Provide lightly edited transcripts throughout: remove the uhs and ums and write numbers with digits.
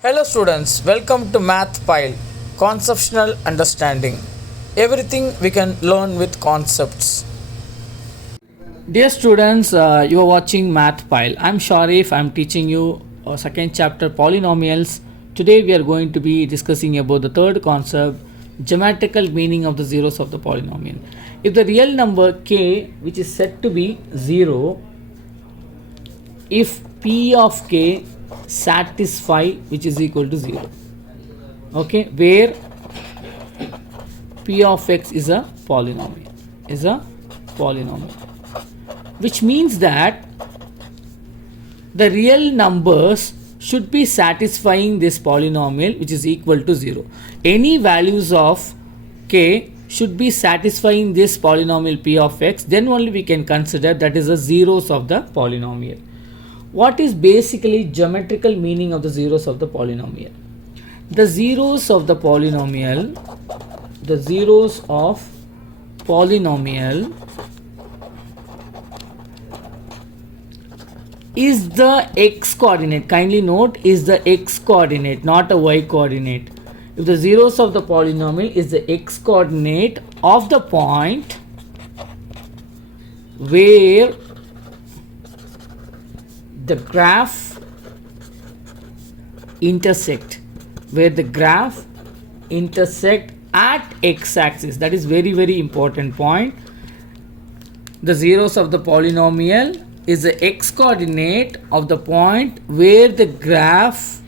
Hello students, welcome to Mathphile, Conceptual Understanding. Everything we can learn with concepts. Dear students, you are watching Mathphile. I'm Sharif. I'm teaching you second chapter polynomials. Today we are going to be discussing about the third concept, geometrical meaning of the zeros of the polynomial. If the real number k, which is said to be 0, if p of k satisfy which is equal to 0, okay, where p of x is a polynomial, which means that the real numbers should be satisfying this polynomial which is equal to 0. Any values of k should be satisfying this polynomial p of x, then only we can consider that is the zeros of the polynomial. What is basically geometrical meaning of the zeros of the polynomial? The zeros of polynomial is the x coordinate. Kindly note, is the x coordinate, not a y coordinate. If the zeros of the polynomial is the x coordinate of the point where the graph intersect at x-axis. That is very important point. The zeros of the polynomial is the x coordinate of the point where the graph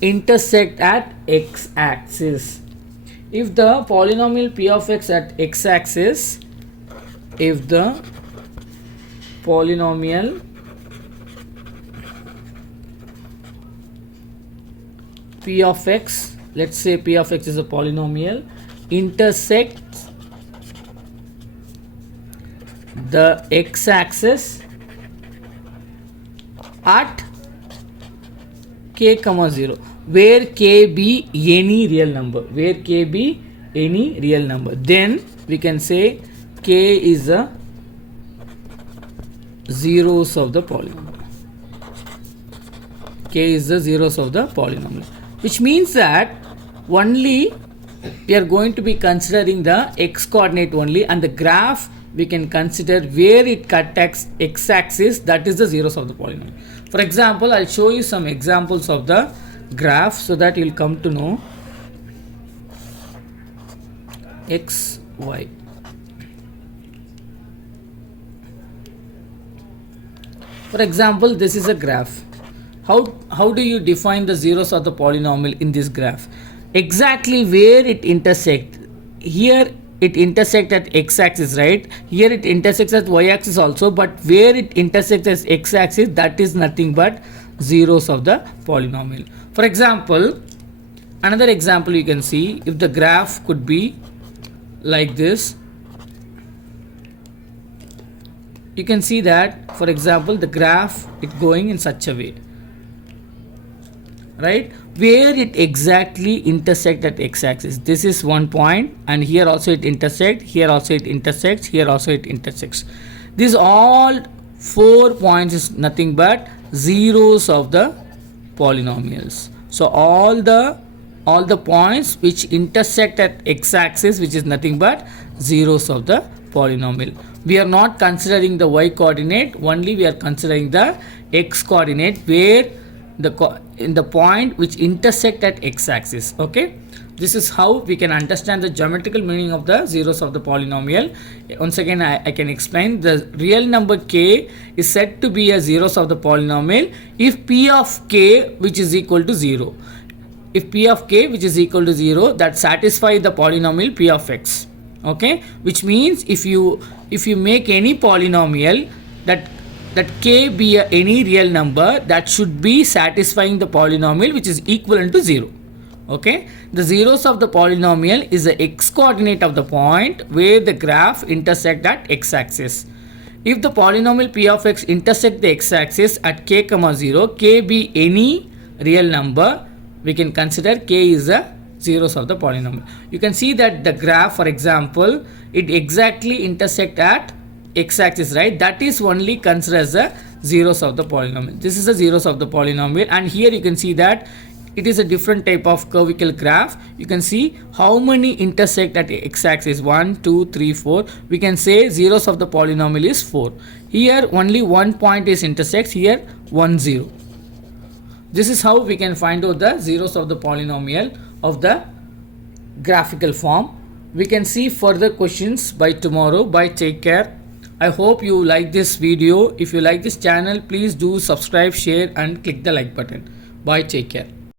intersect at x-axis. If the polynomial p of x at x-axis, if the polynomial p of x, let's say p of x is a polynomial, intersects the x-axis at k, 0, where k be any real number, then we can say k is the zeros of the polynomial. Which means that only we are going to be considering the x coordinate only, and the graph we can consider where it cut x-axis, that is the zeros of the polynomial. For example, I'll show you some examples of the graph so that you'll come to know x, y. For example, this is a graph. How do you define the zeros of the polynomial in this graph? Exactly where it intersects. Here it intersects at x-axis, right? Here it intersects at y-axis also, but where it intersects as x-axis, that is nothing but zeros of the polynomial. For example, another example you can see, if the graph could be like this, you can see that, for example, the graph is going in such a way, right, where it exactly intersect at x-axis. This is one point, and here also it intersects, here also it intersects, here also it intersects. These all 4 points is nothing but zeros of the polynomials. So all the points which intersect at x-axis, which is nothing but zeros of the polynomial. We are not considering the y coordinate, only we are considering the x coordinate where in the point which intersect at x-axis. Okay, this is how we can understand the geometrical meaning of the zeros of the polynomial. Once again, I can explain. The real number k is said to be a zeros of the polynomial if p of k which is equal to 0. If p of k which is equal to 0, that satisfies the polynomial p of x. Okay, which means if you make any polynomial that k be any real number, that should be satisfying the polynomial which is equivalent to 0. Okay, the zeros of the polynomial is the x coordinate of the point where the graph intersect at x-axis. If the polynomial p of x intersect the x-axis at k, 0, k be any real number, we can consider k is the zeros of the polynomial. You can see that the graph, for example, it exactly intersect at x-axis, right? That is only considered as the zeros of the polynomial. This is the zeros of the polynomial, and here you can see that it is a different type of curvical graph. You can see how many intersect at x-axis, 1 2 3 4. We can say zeros of the polynomial is 4. Here only one point is intersects, here 1 0. This is how we can find out the zeros of the polynomial of the graphical form. We can see further questions by tomorrow. Bye, take care. I hope you like this video. If you like this channel, please do subscribe, share and click the like button. Bye, take care.